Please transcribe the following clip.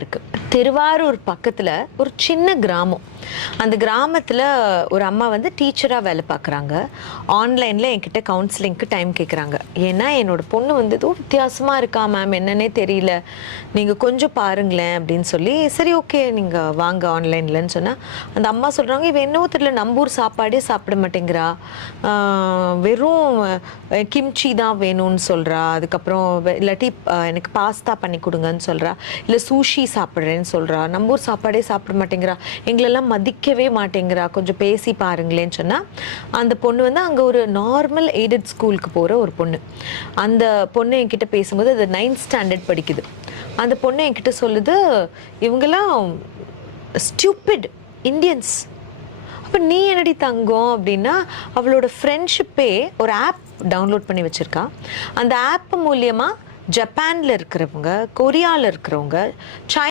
இருக்குது. திருவாரூர் பக்கத்தில் ஒரு சின்ன கிராமம். அந்த கிராமத்தில் ஒரு அம்மா வந்து டீச்சராக வேலை பார்க்குறாங்க. ஆன்லைனில் என்கிட்ட கவுன்சிலிங்க்கு டைம் கேட்குறாங்க. ஏன்னா என்னோடய பொண்ணு வந்து ஏதோ வித்தியாசமாக இருக்கா மேம், என்னன்னே தெரியல, நீங்கள் கொஞ்சம் பாருங்களேன் அப்படின்னு சொல்லி, சரி ஓகே நீங்கள் வாங்க ஆன்லைன்லன்னு சொன்னால், அந்த அம்மா சொல்கிறாங்க, இவன் என்னவோ தெரியல நம்பூர் சாப்பாடே சாப்பிட மாட்டேங்கிறா, வெறும் கிம்ச்சி தான் வேணும்னு சொல்கிறா, அதுக்கப்புறம் இல்லாட்டி எனக்கு பாஸ்தா பண்ணி கொடுங்கன்னு சொல்கிறா, இல்லை சூஷி சாப்பிட்றேன்னு சொல்கிறா, நம்பூர் சாப்பாடே சாப்பிட மாட்டேங்கிறா, எங்களெல்லாம் மதிக்கவே மாட்டேங்கிறா, கொஞ்சம் பேசி பாருங்களேன்னு சொன்னால், அந்த பொண்ணு வந்து அங்கே ஒரு நார்மல் எய்டட் ஸ்கூலுக்கு போகிற ஒரு பொண்ணு. அந்த பொண்ணு என்கிட்ட பேசும்போது அது 9th ஸ்டாண்டர்ட் படிக்குது. அந்த பொண்ணு என்கிட்ட சொல்லுது, இவங்கெல்லாம் ஸ்டூபிட் இந்தியன்ஸ். அப்போ நீ என்னடி தங்கம் அப்படின்னா, அவளோட ஃப்ரெண்ட்ஷிப்பே ஒரு ஆப் டவுன்லோட் பண்ணி வச்சுருக்கா. அந்த ஆப் மூலியமாக ஜப்பானில் இருக்கிறவங்க, கொரியாவில் இருக்கிறவங்க,